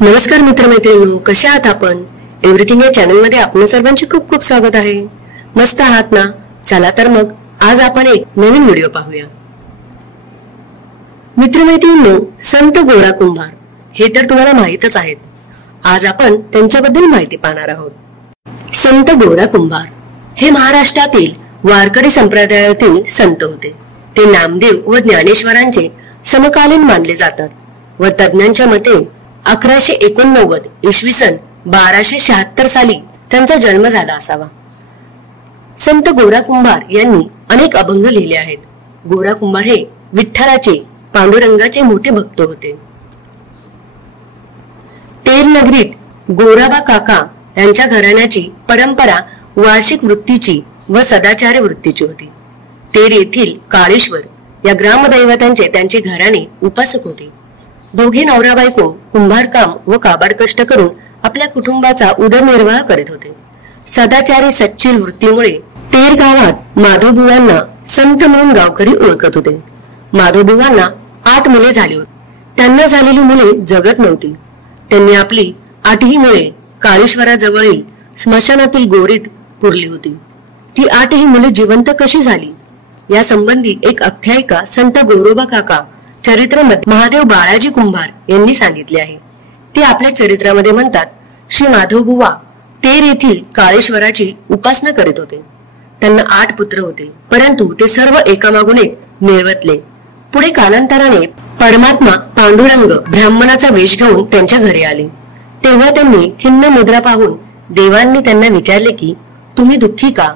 नमस्कार मित्रमैत्रिणींनो, कशा आहात आपण? एव्हरीथिंग या चॅनल मध्ये आपल्या सर्वांचे खूप खूप स्वागत आहे. मस्त आहात ना? चला तर मग आज आपण एक नवीन व्हिडिओ पाहूया. मित्रमैत्रिणींनो, संत गोरा कुंभार हे तर तुम्हाला माहितच आहेत. आज आपण त्यांच्याबद्दल माहिती पाहणार आहोत. संत गोरा कुंभार हे महाराष्ट्रातील वारकरी संप्रदायातील संत होते. ते नामदेव व ज्ञानेश्वरांचे समकालीन मानले जातात व तज्ञांच्या मते 1189 इसवी सन 1276 साली त्यांचा जन्म झाला असावा. संत गोरा कुंभार यांनी अनेक अभंग लिहिले आहेत. गोरा कुंभार हे विठ्ठलाचे पांडुरंगाचे मोठे भक्त होते. तेर नगरीत गोराबा काका यांच्या घराण्याची परंपरा वार्षिक वृत्तीची व सदाचारी वृत्तीची होती. तेर येथील काळेश्वर या ग्रामदैवतांचे त्यांचे घराणे उपासक होते. दोघे नवरा बायको कुंभारकाम व काबाड कष्ट करून आपल्या कुटुंबाचा उदरनिर्वाह करीत होते. सदाचारी सच्चील वृत्तीमुळे तेर गावात माधवबुवांना संत म्हणून गावकरी ओळखत होते. माधवबुवांना 8 मुले झाली होती. त्यांना झालेली मुले जगत नव्हती. त्यांनी आपली 8ही मुले काळेश्वराजवळील स्मशानातील गोरीत पुरली होती. ती 8ही मुले जिवंत कशी झाली या संबंधी एक आख्यायिका संत गोरोबा काका चरित्रामध्ये महादेव बाळाजी कुंभार यांनी सांगितले आहे. ते आपल्या चरित्रामध्ये म्हणतात, श्री माधवबुवा तेर येथील काळेश्वराची उपासना करीत होते. त्यांना 8 पुत्र होते, परंतु ते सर्व एकामागून एक निर्वतले. पुढे कालांतराने परमात्मा पांडुरंग ब्राह्मणाचा वेश घेऊन त्यांच्या घरी आले. तेव्हा त्यांनी खिन्न मुद्रा पाहून देवांनी त्यांना विचारले की तुम्ही दुःखी का?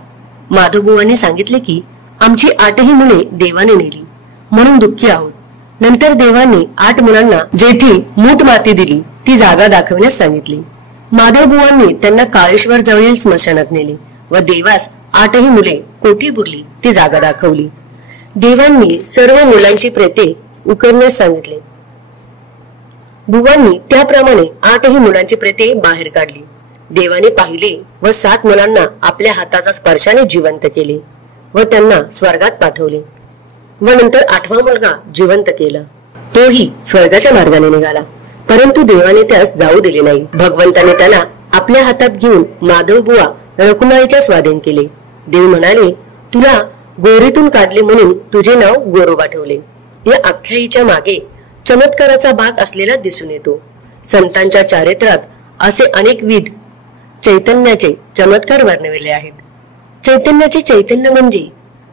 माधवबुवांनी सांगितले की आमची 8ही मुले देवाने नेली म्हणून दुःखी आहोत. नंतर देवांनी 8 मुलांना जेथे मूठ माती दिली ती जागा दाखवण्यास सांगितली. माधवबुवांनी त्यांना काळेश्वर जवळील स्मशानात नेले व देवास 8ही मुले कोठी पुरली ती जागा दाखवली. देवांनी सर्व मुलांची प्रेते उकरण्यास सांगितले. बुवांनी त्याप्रमाणे 8ही मुलांची प्रेते बाहेर काढली. देवाने पाहिले व 7 मुलांना आपल्या हाताचा स्पर्शाने जिवंत केले व त्यांना स्वर्गात पाठवले व नंतर 8वा मुलगा जिवंत केला. तोही स्वर्गाच्या मार्गाने निघाला, परंतु देवाने त्यास जाऊ दिले नाही. भगवंताने त्याला आपल्या हातात घेऊन माधवबुवा रखुमाईच्या स्वाधीन केले. देव म्हणाले, तुला गोरीतून काढले म्हणून तुझे नाव गोरोबा ठेवले. या आख्यायीच्या मागे चमत्काराचा भाग असलेला दिसून येतो. संतांच्या चारित्र्यात असे अनेकविध चैतन्याचे चमत्कार वर्णविले आहेत. चैतन्याचे चैतन्य म्हणजे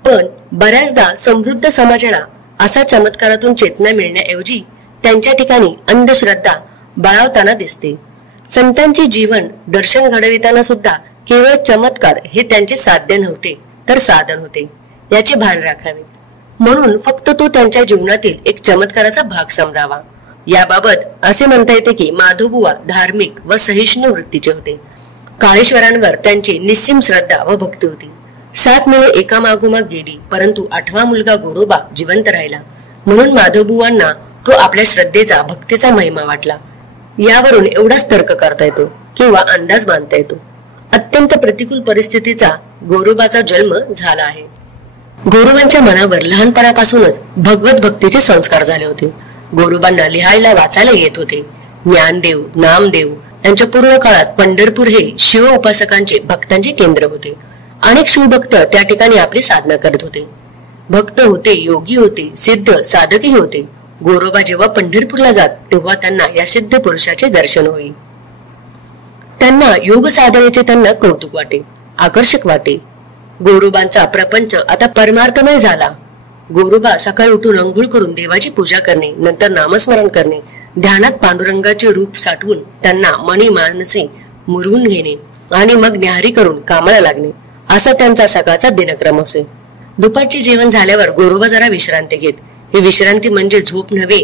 पण बऱ्याचदा समृद्ध समाजाला असा चमत्कारातून चेतना मिळण्याऐवजी त्यांच्या ठिकाणी अंधश्रद्धा बाळवताना दिसते. संतांचे जीवन दर्शन घडविताना सुद्धा केवळ चमत्कार हे त्यांचे साध्य नव्हते तर साधन होते याचे भान राखावे. म्हणून फक्त तो त्यांच्या जीवनातील एक चमत्काराचा भाग समजावा. याबाबत असे म्हणता येते की माधवबुवा धार्मिक व सहिष्णू वृत्तीचे होते. काळेश्वरांवर त्यांची निस्सीम श्रद्धा व भक्ती होती. 7 मुले एकामागोमाग गेली, परंतु 8वा मुलगा गोरोबा जिवंत राहिला म्हणून माधवबुवांना तो आपल्या श्रद्धेचा भक्तीचा महिमा वाटला. यावरून एवढाच तर्क करता येतो किंवा अंदाज बांधता येतो. अत्यंत प्रतिकूल परिस्थितीचा गोरोबाचा जन्म झाला आहे. गोरोबांच्या मनावर लहानपणापासूनच भगवत भक्तीचे संस्कार झाले होते. गोरोबांना लिहायला वाचायला येत होते. ज्ञानदेव नामदेव यांच्या पूर्व काळात पंढरपूर हे शिव उपासकांचे भक्तांचे केंद्र होते. अनेक शिवभक्त त्या ठिकाणी आपली साधना करत होते. भक्त होते, योगी होते, सिद्ध साधकही होते. गोरोबा जेव्हा पंढरपूरला जात तेव्हा त्यांना या सिद्ध पुरुषाचे दर्शन होई. त्यांना योग साधनेचे त्यांना कौतुक वाटे, आकर्षक वाटे. गोरोबांचा प्रपंच आता परमार्थमय झाला. गोरोबा सकाळी उठून अंघोळ करून देवाची पूजा करणे, नंतर नामस्मरण करणे, ध्यानात पांडुरंगाचे रूप साठवून त्यांना मणी मानसे मुरवून घेणे आणि मग न्याहारी करून कामाला लागणे असा त्यांचा सकाळचा दिनक्रम असे. दुपारचे जेवण झाल्यावर गोरोबा जरा विश्रांती घेत. ही विश्रांती म्हणजे झोप नव्हे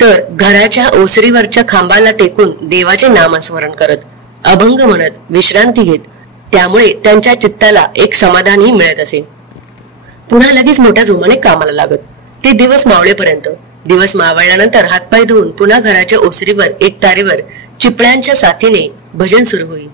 तर घराच्या ओसरीवरच्या खांबाला टेकून देवाचे नामस्मरण करत, अभंग म्हणत विश्रांती घेत. त्यामुळे त्यांच्या चित्ताला एक समाधानही मिळत असे. पुन्हा लगेच मोठ्या जोमाने कामाला लागत. ते दिवस मावळेपर्यंत. दिवस मावळल्यानंतर हातपाय धुवून पुन्हा घराच्या ओसरीवर एक तारेवर चिपळ्यांच्या साथीने भजन सुरू होई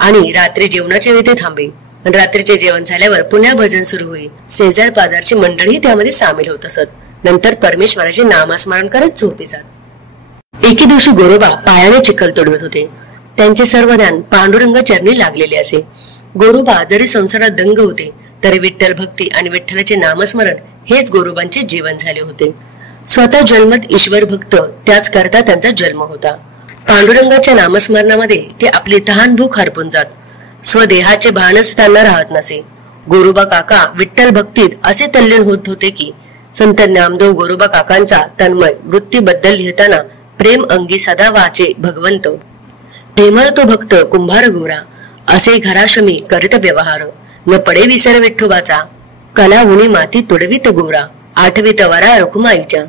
आणि रात्री जेवणाच्या वेळी ते थांबे. रात्रीचे जेवण झाल्यावर पुन्हा भजन सुरू होई. शेजार पाजारची मंडळी त्यामध्ये सामील होत असत. नंतर परमेश्वराचे नामस्मरण करत झोपी जात. एके दिवशी गोरोबा पायाने चिखल तोडवत होते. त्यांचे सर्व ध्यान पांडुरंग चरणी लागलेले असे. गोरोबा जरी संसारात दंग होते तरी विठ्ठल भक्ती आणि विठ्ठलाचे नामस्मरण हेच गोरोबांचे जीवन झाले होते. स्वतः जन्मत ईश्वर भक्त, त्याच करता त्यांचा जन्म होता. पांडुरंगाच्या नामस्मरणामध्ये ते आपली तहान भूक हरपून जात. स्वदेहाचे भानच त्यांना राहत नसे. गोरोबा काका विठ्ठल भक्तीत असे तल्लीन होत होते की संत नामदेव गोरोबा काकांचा तन्मय वृत्तीबद्दल लिहिताना प्रेम अंगी सदा वाचे भगवंत, प्रेमळ तो भक्त कुंभार गोरा, असे घराशमी करीत व्यवहार, न पडे विसर विठ्ठोबाचा, कला उनी माती तुडवीत गोरा, आठवीत वरा रखुमाईच्या,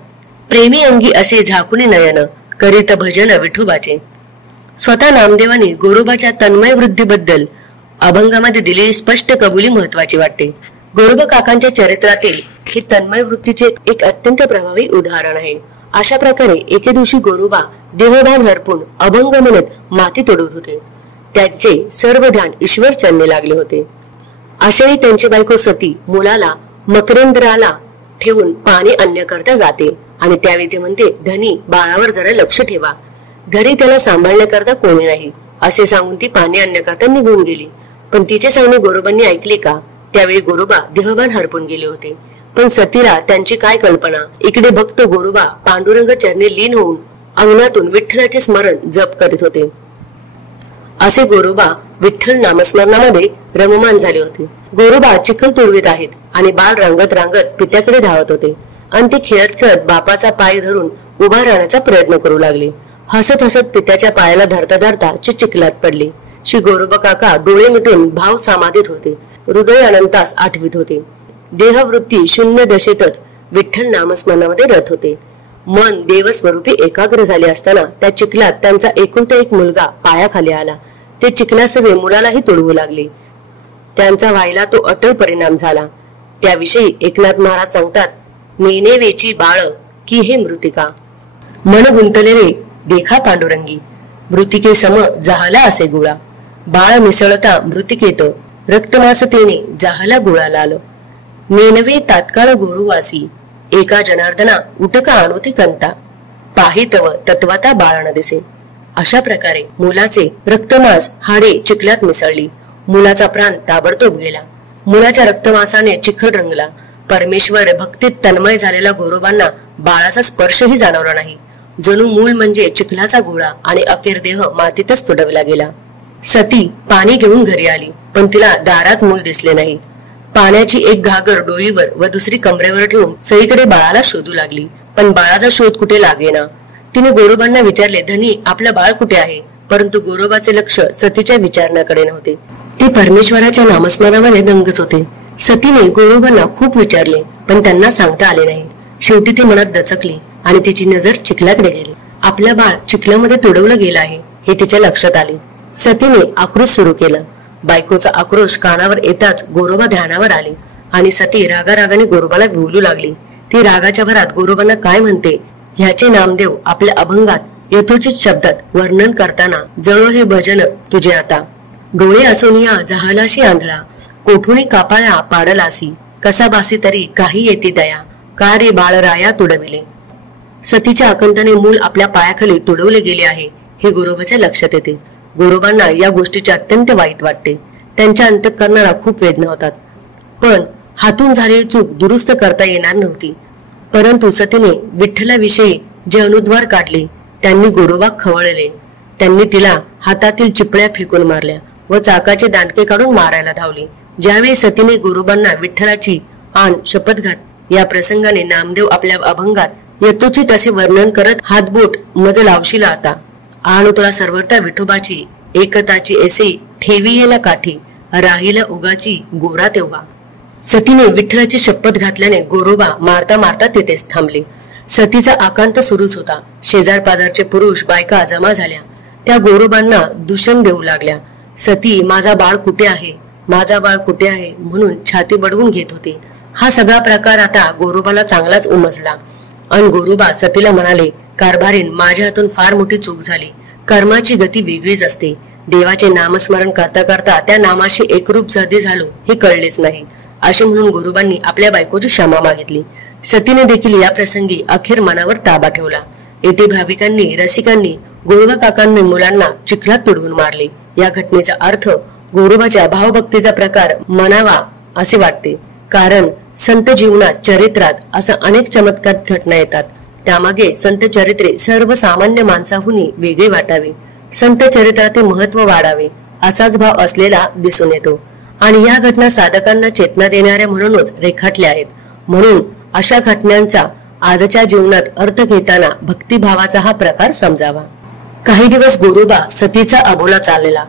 प्रेमी अंगी असे झाकुनी नयन, करीत भजन विठोबाचे. स्वतः नामदेवानी गोरोबाच्या तन्मय वृद्धीबद्दल अभंगामध्ये दिलेली स्पष्ट कबुली महत्वाची वाटते. गोरोबा काकांच्या चरित्रातील हे तन्मय वृत्तीचे एक अत्यंत प्रभावी उदाहरण आहे. अशा प्रकारे एके दिवशी गोरोबा देहभान हरपून अभंग म्हणत माती तोडत होते. त्यांचे सर्व ध्यान ईश्वर चरणी लागले होते. अशावेळी त्यांची बायको सती मुलाला मकरेंद्राला ठेवून पाणी आणण्याकरता जाते आणि त्यावेळी ते म्हणते, धनी बाळावर जरा लक्ष ठेवा, घरी त्याला सांभाळण्याकरता कोणी नाही, असे सांगून ती पाणी आणण्याकरता निघून गेली. पण तिचे सांगणे गोरोबांनी ऐकले का? त्यावेळी गोरोबा देहभान हरपून गेले होते. पण सतीला त्यांची काय कल्पना. इकडे भक्त गोरोबा पांडुरंग चरणी लीन होऊन अंगणातून विठ्ठलाचे स्मरण जप करीत होते. असे गोरोबा विठ्ठल नामस्मरणामध्ये रममान झाले होते. गोरोबा चिखल तुडवीत आहेत आणि बाळ रांगत रांगत पित्याकडे धावत होते आणि ते खेळत खेळत बापाचा पाय धरून उभा राहण्याचा प्रयत्न करू लागले. हसत हसत पित्याच्या पायाला धरता धरता चिखलात पडले. श्री गोरोबा काका डोळे मिटून भाव समाधीत होते. हृदय अनंतास आठवीत होते. देहवृत्ती शून्य दशेतच विठ्ठल नामस्मरणामध्ये रत होते. मन देवस्वरूपी एकाग्र झाले असताना त्या चिखलात त्यांचा एकुलता एक मुलगा पायाखाली आला. ते चिखलासवे मुलालाही तोडवू लागले. त्यांचा व्हायला तो अटळ परिणाम झाला. त्याविषयी एकनाथ महाराज सांगतात, नेने वेची बाळ की हे मृतिका, मन गुंतलेले देखा पांडुरंगी, मृतिके सम जाहला असे गुळा, बाळ मिसळता मृतिकेत, रक्तमासतेने जाहला गुळा लाल, नेनवे तात्काळ गोरुवासी, एका जनार्दना उटका आणोती कंता, पाहितव तत्वाता बाळ न दिसे. अशा प्रकारे मुलाचे रक्तमास हाडे चिखलात मिसळली. मुलाचा प्राण ताबडतोब गेला. मुलाच्या रक्तमासाने चिखल रंगला. परमेश्वर भक्तीत तन्मय झालेल्या गोरोबांना बाळाचा स्पर्शही जाणवला नाही. जणू मूल म्हणजे चिखलाचा गोळा आणि अखेर देह मातीतच तुडवला गेला. सती पाणी घेऊन घरी आली, पण तिला दारात मूल दिसले नाही. पाण्याची एक घागर डोईवर व दुसरी कमरेवर ठेवून सगळीकडे बाळाला शोधू लागली, पण बाळाचा शोध कुठे लागेना. तिने गोरोबांना विचारले, धनी आपलं बाळ कुठे आहे? परंतु गोरोबाचे लक्ष सतीच्या विचारण्याकडे नव्हते. ते परमेश्वराच्या नामस्मरणामध्ये दंगच होते. सतीने गोरोबांना खूप विचारले, पण त्यांना सांगता आले नाही. शेवटी ती मनात दचकली आणि तिची नजर चिखलाकडे गेली. आपलं बाळ चिखलामध्ये तुडवलं गेलं आहे हे तिच्या लक्षात आले. सतीने आक्रोश सुरू केला. बायकोचा आक्रोश कानावर येताच गोरोबा ध्यानावर आले आणि सती रागारागाने गोरोबाला बोलू लागली. ती रागाच्या भरात गोरोबांना काय म्हणते ह्याचे नामदेव आपल्या अभंगात यथोचित शब्दात वर्णन करताना, जळो हे भजन तुझे आता, डोळे असोनिया जहालाशी आंधळा, कोठुनी कापाळा पाडलासी, कसा बासी तरी काही येते दया, का रे बाळ राया तुडविले. सतीच्या आकंताने मूल आपल्या पायाखाली तुडवले गेले आहे हे गोरोबाच्या लक्षात येते. गोरोबांना या गोष्टीचे अत्यंत वाईट वाटते. त्यांच्या अंतःकरणाला खूप वेदना होतात. पण हातून झालेली चूक दुरुस्त करता येणार नव्हती. परंतु सतीने विठ्ठलाविषयी जे अनुद्वार काढले त्यांनी गोरोबा खवळले. त्यांनी तिला हातातील चिपळ्या फेकून मारल्या व चाकाचे दांडके काढून मारायला धावले. ज्यावेळी सतीने गोरोबांना विठ्ठलाची आण शपथघात या प्रसंगाने नामदेव आपल्या अभंगात यथोचित असे वर्णन करत हातबोट मज लावशील आता, आण तुला सर्वता विठोबाची, एकताची ऐसे ठेवी येला काठी, राहिला उगाची गोरा तेव्हा. सतीने विठ्ठलाची शपथ घातल्याने गोरोबा मारता मारता तेथेच थांबले. सतीचा आकांत सुरूच होता. शेजार पाजारचे पुरुष बायका जमा झाल्या. त्या गोरोबांना दूषण देऊ लागल्या. सती माझा बाळ कुठे आहे, माझा बाळ कुठे आहे म्हणून छाती बडवून घेत होते. हा सगळा प्रकार आता गोरोबाला चांगलाच उमजला. अन गोरोबा सतीला म्हणाले, कारभारीन माझ्या हातून फार मोठी चूक झाली. कर्माची गती वेगळीच असते. देवाचे नामस्मरण करता करता त्या नामाशी एकरूप जदी झालो हे कळलेच नाही, असे म्हणून गोरोबांनी आपल्या बायकोची क्षमा मागितली. सतीने देखील या प्रसंगी अखेर मनावर ताबा ठेवला. येथे भाविकांनी रसिकांनी गोरोबा काकांनी मुलांना चिखलात तुडवून मारले। या घटनेचा अर्थ गोरोबाच्या भावभक्तीचा प्रकार म्हणावा असे वाटते, कारण संत जीवनात चरित्रात असा अनेक चमत्कार घटना येतात। त्यामागे संत चरित्रे सर्वसामान्य माणसाहूनही वेगळे वाटावे, संत चरित्राचे महत्व वाढावे असाच भाव असलेला दिसून येतो आणि या घटना साधकांना चेतना देणाऱ्या म्हणूनच रेखाटल्या आहेत। म्हणून अशा घटनांचा आजच्या जीवनात अर्थ घेताना भक्तिभावाचा हा प्रकार समजावा। काही दिवस गोरोबा सतीचा अबोला चाललेला,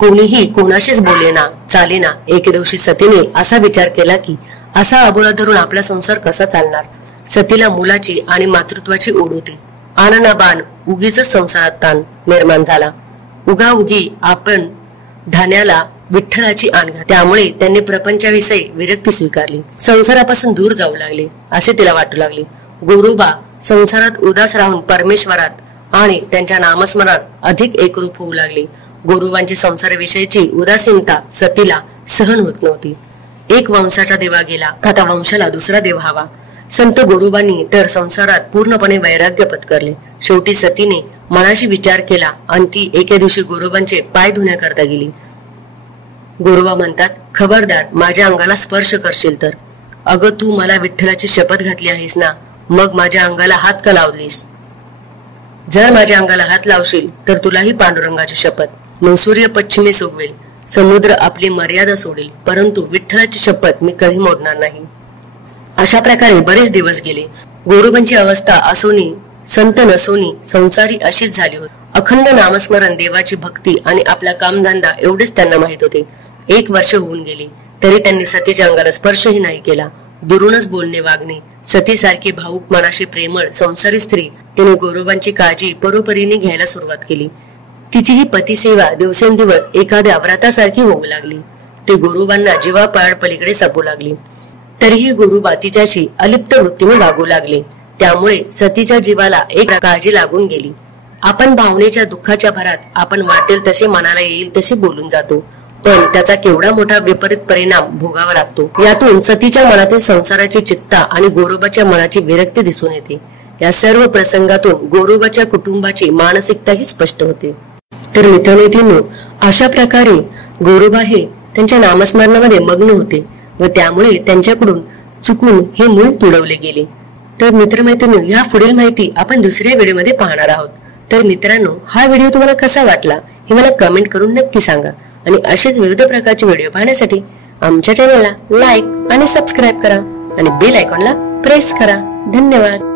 कोणीही कोणाशीच बोलेना चालेना। एके दिवशी सतीने असा विचार केला की असा अबोला धरून आपला संसार कसा चालणार। सतीला मुलाची आणि मातृत्वाची ओढ होती। आनना बाण उगीच संसारात ताण निर्माण झाला। उगाउगी आपण धान्याला विठ्ठलाची आण घातली, त्यामुळे त्यांनी प्रपंचाविषयी विरक्ती स्वीकारली, संसारापासून दूर जाऊ लागले असे तिला वाटू लागले। गोरोबा संसारात उदास राहून परमेश्वरात आणि त्यांच्या नामस्मरणात अधिक एकरूप होऊ लागले। गोरोबांची संसाराविषयीची उदासीनता सतीला सहन होत नव्हती। एक वंशाचा देवा गेला, आता वंशाला दुसरा देव हवा। संत गोरोबांनी तर संसारात पूर्णपणे वैराग्य पत्करले। शेवटी सतीने मनाशी विचार केला आणि ती एके दिवशी गोरोबांचे पाय धुण्याकरता गेली। गोरोबा म्हणतात, खबरदार माझ्या अंगाला स्पर्श करशील तर। अगं तू मला विठ्ठलाची शपथ घातली आहेस ना, मग माझ्या अंगाला हात का लावलीस? जर माझ्या अंगाला हात लावशील तर तुलाही पांडुरंगाची शपथ। मग सूर्य पश्चिमेस उगवेल, समुद्र आपली मर्यादा सोडेल, परंतु विठ्ठलाची शपथ मी कधी मोडणार नाही। अशा प्रकारे बरेच दिवस गेले। गोरोबांची अवस्था असोनी संत नसोनी संसारी अशीच झाली होती। अखंड नामस्मरण, देवाची भक्ती आणि आपला कामधंदा एवढेच त्यांना माहित होते। 1 वर्ष होऊन गेली तरी त्यांनी सतीच्या अंगाला स्पर्शही नाही केला। दुरूनच बोलणे वागणे, सतीसारखी भाऊक मनाशी प्रेमळ संसारी स्त्री तिने गोरोबांची काळजी परोपरीने घ्यायला सुरुवात केली। तिची ही पतिसेवा दिवसेंदिवस एखाद्या व्रतासारखी होऊ लागली। ती गोरोबांना जीवापाड पलीकडे सपू लागली। तरीही गोरोबा तिच्याशी अलिप्त वृत्तीने वागू लागले। त्यामुळे सतीच्या जीवाला एक काळजी लागून गेली। आपण भावनेच्या दुःखाच्या भरात आपण वाटेल तसे मनाला येईल तसे बोलून जातो, पण त्याचा केवढा मोठा विपरीत परिणाम भोगावा लागतो। यातून सतीच्या मनातील संसाराची चित्ता आणि गोरोबाच्या मनाची विरक्ती दिसून येते। या सर्व प्रसंगातून गोरोबाच्या कुटुंबाची मानसिकताही स्पष्ट होते। तर मित्रमैत्रिणींनो, अशा प्रकारे गोरोबा हे त्यांच्या नामस्मरणामध्ये मग्न होते व त्यामुळे त्यांच्याकडून चुकून हे मूल तुडवले गेले। तर मित्रमैत्रिणींनो, या पुढील माहिती आपण दुसऱ्या व्हिडिओमध्ये पाहणार आहोत। तर मित्रांनो, हा व्हिडिओ तुम्हाला कसा वाटला हे मला कमेंट करून नक्की सांगा आणि असेच विविध प्रकारचे व्हिडिओ पाहण्यासाठी आमच्या चॅनलला लाईक आणि सबस्क्राईब करा आणि बेल आयकॉनला प्रेस करा। धन्यवाद।